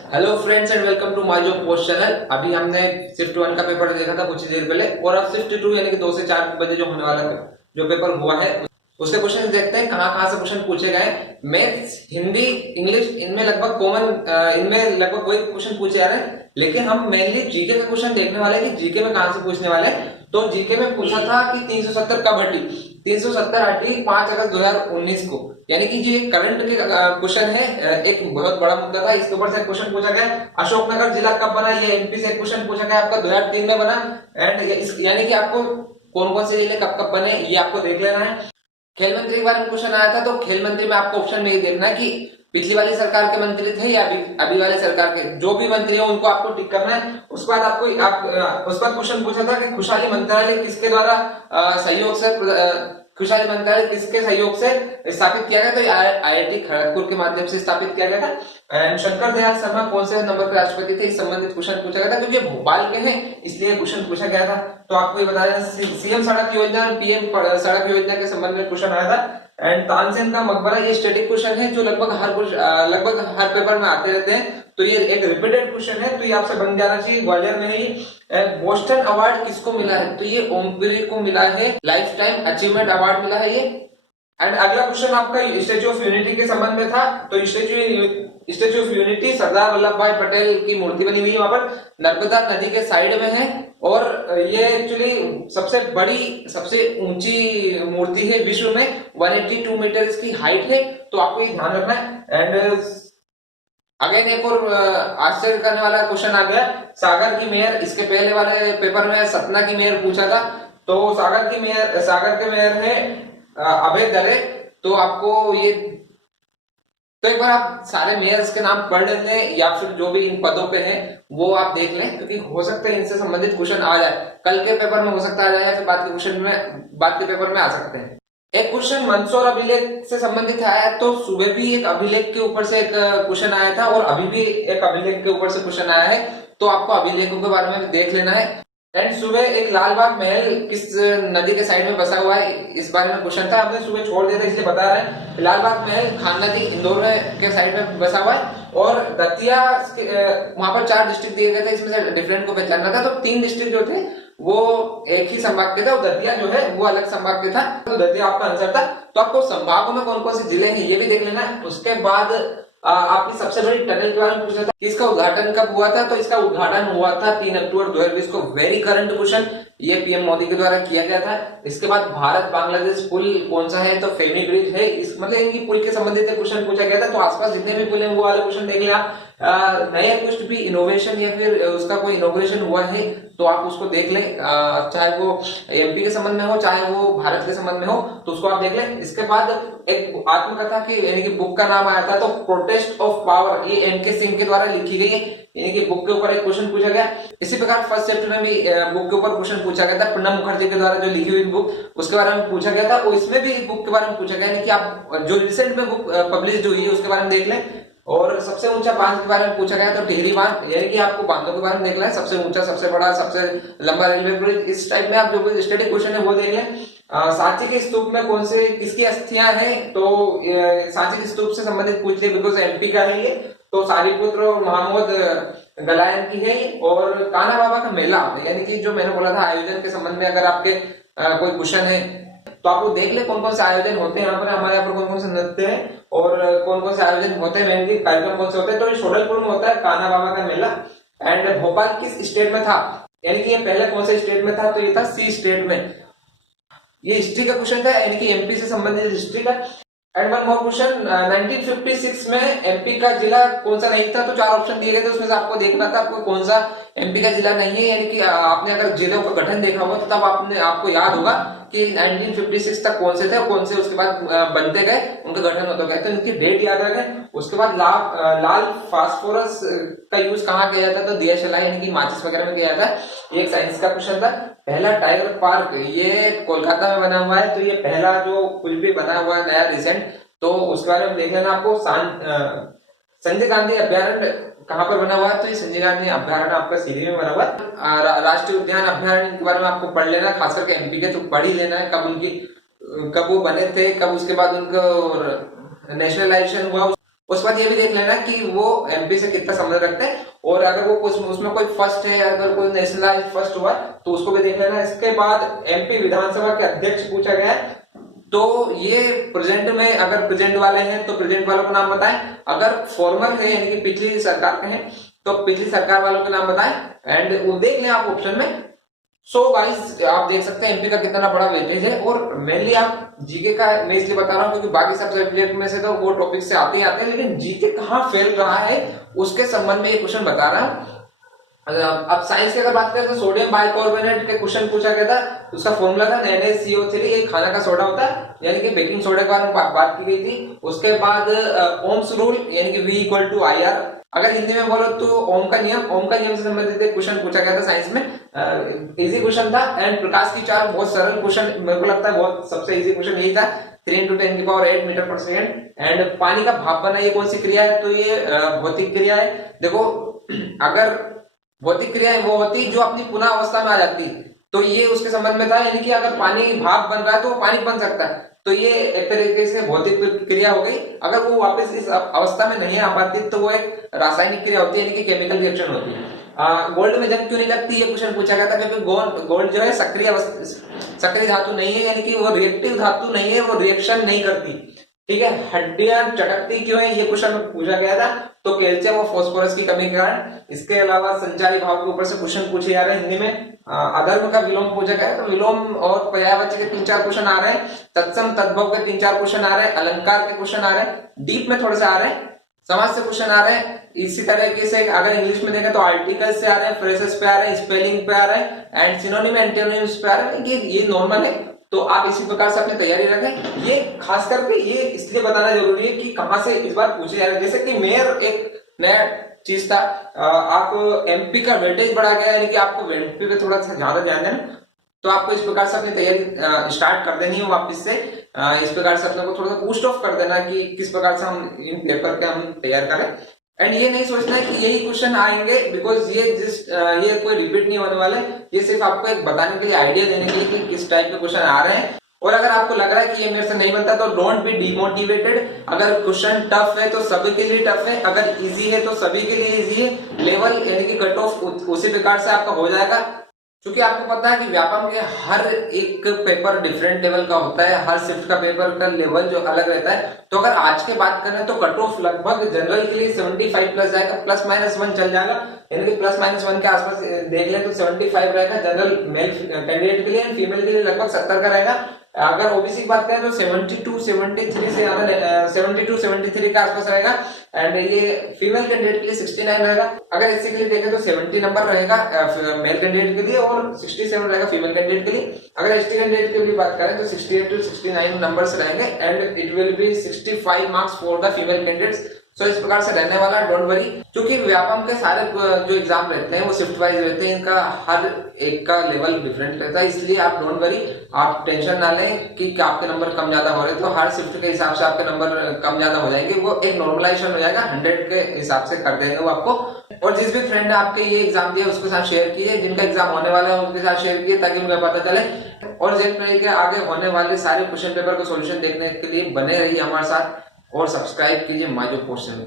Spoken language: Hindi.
Hello friends and welcome to my जो पोस्ट चैनल। अभी हमने शिफ्ट 1 का पेपर देखा था कुछ ही देर पहले, और अब शिफ्ट 2 यानी कि 2 से 4 बजे जो होने वाला जो पेपर हुआ है उसके क्वेश्चन देखते हैं कहाँ कहाँ से क्वेश्चन पूछे गए। मैथ्स, हिंदी, इंग्लिश, इनमें लगभग कॉमन, इनमें लगभग वही क्वेश्चन पूछे जा रहे हैं, लेकिन हम मेनली जीके का क्वेश्चन देखने वाले हैं कि जीके में कहाँ से पूछने वाले हैं। तो जीके में पूछा था कि 370 कब हटी। 370 हटी 5 अगस्त 2019 को, यानी कि जो करंट के क्वेश्चन है, एक बहुत बड़ा मुद्दा था। इसके ऊपर से क्वेश्चन पूछा गया अशोकनगर जिला कब बना, ये एमपी से क्वेश्चन पूछा गया आपका 2003 में बना। एंड यानी कि आपको कौन कौन से जिले कब कब बने ये आपको देख लेना है। खेल मंत्री के बारे में क्वेश्चन आया था, तो खेल मंत्री में आपको ऑप्शन में ये देखना है कि पिछली वाली सरकार के मंत्री थे या अभी वाले सरकार के, जो भी मंत्री है उनको आपको टिक करना है। उसके बाद आपको उस बाद क्वेश्चन पूछा था कि खुशहाली मंत्रालय किसके द्वारा सहयोग से खुशहाली मंत्रालय किसके सहयोग से स्थापित किया गया, तो आईआईटी खड़गपुर के माध्यम से स्थापित किया गया था। एंड शंकर दयाल शर्मा कौन से नंबर के राष्ट्रपति थे, इस संबंधित क्वेश्चन पूछा गया था, क्योंकि भोपाल के हैं इसलिए क्वेश्चन पूछा गया था। तो आपको ये बता देना सीएम सड़क योजना और पीएम सड़क योजना के संबंध में क्वेश्चन आया था। एंड तानसेन का मकबरा, ये स्टैटिक क्वेश्चन है जो लगभग हर पेपर में आते रहते हैं, तो ये एक रिपीटेड क्वेश्चन है, तो ये आपसे बन जाना चाहिए। ग्वालियर में ही बोस्टन अवार्ड किसको मिला है, तो ये ओमपुरी को मिला है, लाइफ टाइम अचीवमेंट अवार्ड मिला है ये। एंड अगला क्वेश्चन आपका स्टेच्यू ऑफ यूनिटी के संबंध में था, तो statue of unity Sardar Vallabh भाई पटेल की मूर्ति बनी हुई है, वहां पर नर्मदा नदी के साइड में है, और ये एक्चुअली सबसे बड़ी सबसे ऊंची मूर्ति है विश्व में, 182 मीटर इसकी हाइट है, तो आपको ये ध्यान रखना है। एंड अगेन एक और आश्चर्य करने वाला क्वेश्चन आ गया, सागर की मेयर, इसके पहले वाले पेपर में सतना की मेयर पूछा था, तो सागर के मेयर है अभय दरे। तो आपको ये, तो एक बार आप सारे मेयर्स के नाम पढ़ लेते हैं या फिर जो भी इन पदों पे हैं वो आप देख लें, क्योंकि हो सकता है इनसे संबंधित क्वेश्चन आ जाए, कल के पेपर में हो सकता आ जाए, फिर बाद के पेपर में आ सकते हैं। एक क्वेश्चन मंदसौर अभिलेख से संबंधित आया है, तो सुबह भी एक अभिलेख के ऊपर से एक क्वेश्चन आया था और अभी भी एक अभिलेख के ऊपर से क्वेश्चन आया है, तो आपको अभिलेखों के बारे में देख लेना है। एंड सुबह एक लाल बाग महल किस नदी के साइड में बसा हुआ है, इस बारे में क्वेश्चन था, हमने सुबह छोड़ दिया था इसलिए बता रहे हैं। लाल बाग महल खान नदी इंदौर के साइड में बसा हुआ है, और दतिया वहां पर 4 डिस्ट्रिक्ट दिए गए थे, इसमें से डिफरेंट को पहचानना था, तो 3 डिस्ट्रिक्ट जो थे वो एक ही संभाग के थे, और दतिया जो है वो अलग संभाग के था, तो दतिया आपका आंसर था। तो आपको संभागों में कौन कौन से जिले हैं ये भी देख लेना है। उसके बाद आपकी सबसे बड़ी टनल के बारे में पूछा था कि इसका उद्घाटन कब हुआ था, तो इसका उद्घाटन हुआ था 3 अक्टूबर 2020 को। वेरी करंट क्वेश्चन, ये पीएम मोदी के द्वारा किया गया था। इसके बाद भारत बांग्लादेश पुल कौन सा है, तो फेमी ब्रिज है, इस मतलब इनकी पुल के संबंधित क्वेश्चन पूछा गया था। तो आसपास जितने भी पुल हैं वो वाले क्वेश्चन देख लिया। नया कुछ भी इनोवेशन या फिर उसका कोई इनोग्रेशन हुआ है तो आप उसको देख लें, चाहे वो एमपी के संबंध में हो चाहे वो भारत के संबंध में हो, तो उसको आप देख लें। इसके बाद एक आत्मकथा की यानी कि बुक का नाम आया था, तो प्रोटेस्ट ऑफ पावर, ये एनके सिंह के द्वारा लिखी गई है, यानी कि बुक के ऊपर एक क्वेश्चन पूछा गया। इसी प्रकार फर्स्ट चैप्टर में भी बुक के ऊपर क्वेश्चन पूछा गया था, प्रणब मुखर्जी के द्वारा जो लिखी हुई बुक उसके बारे में पूछा गया था, और इसमें भी बुक के बारे में पूछा गया, यानी कि आप जो रिसेंट में बुक पब्लिश हुई है उसके बारे में देख लें। और सबसे ऊंचा बांध के बारे में पूछा गया, तो टिहरी बांध, यानी कि आपको बांधों के बारे में देखना है, सबसे ऊंचा, सबसे बड़ा, सबसे लंबा रेलवे ब्रिज, इस टाइप में आप जो स्टडी क्वेश्चन है वो देख लें। सांची के स्तूप में कौन से किसकी अस्थियां हैं, तो सांची के स्तूप से संबंधित पूछ लिया, बिकॉज एमपी का है ये, तो सारीपुत्र मोहम्मद गलायन की है। और कान्हा बाबा का मेला, यानी कि जो मैंने बोला था आयोजन के संबंध में अगर आपके कोई क्वेश्चन है तो आपको देख ले कौन कौन से आयोजन होते हैं यहाँ पर, हमारे यहाँ पर कौन कौन से नृत्य हैं और कौन कौन से आयोजन होते हैं, मेनली कार्यक्रम कौन से होते हैं। तो ये शोडलपुर में होता है कान्हा बाबा का मेला। एंड भोपाल किस स्टेट में था, यानी कि ये पहले कौन से स्टेट में था, तो ये था सी स्टेट में। ये हिस्ट्री का क्वेश्चन था, यानी कि एमपी से संबंधित हिस्ट्री का। एंड वन मोर क्वेश्चन, 1956 में एमपी का जिला कौन सा नहीं था, तो 4 ऑप्शन दिए गए थे, उसमें से आपको देखना था आपको कौन सा एमपी का जिला नहीं है, यानी कि आपने अगर जिलों का गठन देखा होगा तो तब आपको याद होगा कि 1956 तक कौन से थे और कौन से उसके बाद बनते गए, उनका गठन होता गया, तो इनकी डेट याद रखें। उसके बाद लाल फास्फोरस का यूज कहाँ किया जाता था, तो दिया जलाई यानी कि माचिस वगैरह में किया जाता है। ये एक साइंस का क्वेश्चन था। पहला टाइगर पार्क ये कोलकाता में बना हुआ है, तो ये पहला जो पुल भी बना हुआ है नया रिसेंट, तो उसके बारे में देख लेना आपको। संजय गांधी अभ्यारण्य कहाँ पर बना हुआ है, तो ये संजय गांधी अभ्यारण्य आपका सिली में बना हुआ है। राष्ट्रीय उद्यान अभ्यारण्य के बारे में आपको पढ़ लेना, खास करके एमपी के तो पढ़ ही लेना है, कब वो बने थे, कब उसके बाद उनको नेशनलाइजेशन हुआ, उसके बाद ये भी देख लेना कि वो एमपी से कितना संबंध रखते हैं, और अगर वो कुछ उसमें कोई फर्स्ट है, अगर कोई नेशनलाइज फर्स्ट हुआ तो उसको भी देख लेना। इसके बाद एमपी विधानसभा के अध्यक्ष पूछा गया है, तो ये प्रेजेंट में अगर प्रेजेंट वाले हैं तो प्रेजेंट वालों का नाम बताएं, अगर फॉर्मर है यानी कि पिछली सरकार के हैं तो पिछली सरकार वालों के नाम बताएं, एंड वो देख लें आप ऑप्शन में। सो गाइस आप देख सकते हैं एमपी का कितना बड़ा वेटेज है, और मेनली आप जीके का मैं इसलिए बता रहा हूँ क्योंकि बाकी सब सब्जेक्ट में से तो वो टॉपिक से आते ही आते हैं, लेकिन जीके कहाँ फेल रहा है उसके संबंध में ये क्वेश्चन बता रहा हूँ। अब साइंस की अगर बात करें तो सोडियम बाइकार्बोनेट के क्वेश्चन पूछा गया था, उसका फॉर्मूला था NaCO3, ये खाना का सोडा होता है यानी कि बेकिंग सोडा के बारे में बात की गई थी। उसके बाद ओम्स रूल यानी कि V = IR, अगर हिंदी में बोलो तो ओम का नियम से संबंधित एक क्वेश्चन पूछा गया था साइंस में, इजी क्वेश्चन था। एंड प्रकाश की चाल, बहुत सरल क्वेश्चन, मेरे को लगता है बहुत सबसे इजी क्वेश्चन यही था, 3 × 10⁸ मीटर/सेकंड। एंड पानी का भाप बनना ये कौन सी क्रिया है, तो ये भौतिक क्रिया है। देखो अगर भौतिक क्रिया वो होती जो अपनी पुनः अवस्था में आ जाती, तो ये उसके संबंध में था, यानी कि अगर पानी भाप बन रहा है तो वो पानी बन सकता है, तो ये एक तरीके से भौतिक क्रिया हो गई। अगर वो वापस इस अवस्था में नहीं आ पाती तो वो एक रासायनिक क्रिया होती है यानी कि केमिकल रिएक्शन होती है। गोल्ड में जंग क्यों नहीं लगती, ये क्वेश्चन पूछा गया था, क्योंकि गोल्ड जो है सक्रिय धातु नहीं है, यानी कि वो रिएक्टिव धातु नहीं है, वो रिएक्शन नहीं करती। ठीक है, हड्डियां चटकती क्यों है, ये क्वेश्चन पूछा गया था, तो कैल्शियम और फास्फोरस की कमी के कारण। इसके अलावा संचारी भाव के ऊपर से क्वेश्चन पूछे जा रहे हैं हिंदी में। अधर्म का विलोम पूछा गया है, तो विलोम और पर्यायवाची के 3-4 क्वेश्चन आ रहे हैं, तत्सम तद्भव के 3-4 क्वेश्चन आ रहे हैं, अलंकार के क्वेश्चन आ रहे हैं, डीप में थोड़े से आ रहे हैं, समाज से क्वेश्चन आ रहे हैं। इसी तरीके से अगर इंग्लिश में देखें तो आर्टिकल्स से आ रहे हैं, फ्रेजेस पे आ रहे हैं, स्पेलिंग पे आ रहे हैं, एंड सिनोनिम एंटोनिम्स पे आ रहे हैं। ये नॉर्मल है, तो आप इसी प्रकार से अपनी तैयारी रखें। ये खास करके ये इसलिए बताना जरूरी है कि कहां से इस बार पूछे जा रहे हैं। जैसे कि मेयर एक नया चीज था, आप एमपी का वेटेज बढ़ा गया, यानी कि आपको एमपी पे थोड़ा सा ज्यादा ध्यान देना, तो आपको इस प्रकार से अपनी तैयारी स्टार्ट कर देनी है वापस से। इस प्रकार से अपने को थोड़ा सा बूस्ट ऑफ कर देना कि किस प्रकार से हम इन पेपर के हम तैयार करें। एंड ये नहीं सोचना है कि यही क्वेश्चन आएंगे, बिकॉज ये कोई रिपीट नहीं होने वाले, ये सिर्फ आपको एक बताने के लिए, आइडिया देने के लिए कि किस टाइप के क्वेश्चन आ रहे हैं। और अगर आपको लग रहा है कि ये मेरे से नहीं बनता तो डोंट बी डिमोटिवेटेड। अगर क्वेश्चन टफ है तो सभी के लिए टफ है, अगर इजी है तो सभी के लिए इजी है। लेवल यानी कि कट ऑफ उसी प्रकार से आपका हो जाएगा, क्योंकि आपको पता है कि व्यापम के हर एक पेपर डिफरेंट लेवल का होता है, हर शिफ्ट का पेपर का लेवल जो अलग रहता है। तो अगर आज के बात करें तो कट ऑफ लगभग जनरल के लिए 75 प्लस जाएगा, +-1 चल जाएगा, यानी कि +-1 के आसपास देख लें तो 75 रहेगा जनरल मेल कैंडिडेट के लिए, फीमेल के लिए लगभग 70 का रहेगा। अगर ओबीसी की बात करें तो 72-73 से ज्यादा 72-73 के आसपास रहेगा, एंड ये फीमेल कैंडिडेट के लिए 69 रहेगा। अगर एससी के लिए देखें तो 70 नंबर रहेगा मेल कैंडिडेट के लिए और 67 रहेगा फीमेल कैंडिडेट के लिए। अगर एसटी कैंडिडेट की भी बात करें तो 68-69 नंबर्स रहेंगे, and it will be 65 marks for the female candidates. So इस प्रकार से रहने वाला, डोंट वरी, क्योंकि व्यापम के सारे जो एग्जाम रहते हैं वो शिफ्ट वाइज रहते हैं, इनका हर एक का लेवल डिफरेंट रहता है, इसलिए आप डोंट वरी, आप टेंशन ना लें कि आपके नंबर कम ज्यादा हो रहे, तो हर शिफ्ट के हिसाब से आपके नंबर कम ज्यादा हो जाएंगे, वो एक नॉर्मलाइजेशन हो जाएगा, 100 के हिसाब से कर देंगे वो आपको। और जिस भी फ्रेंड ने आपके ये एग्जाम दिया उसके साथ शेयर कीजिए, जिनका एग्जाम होने वाला है उनके साथ शेयर कीजिए, ताकि मुझे पता चले। और जिन आगे होने वाले सारे क्वेश्चन पेपर का सोल्यूशन देखने के लिए बने रहिए हमारे साथ, और सब्सक्राइब कीजिए माय जॉब पोस्ट चैनल।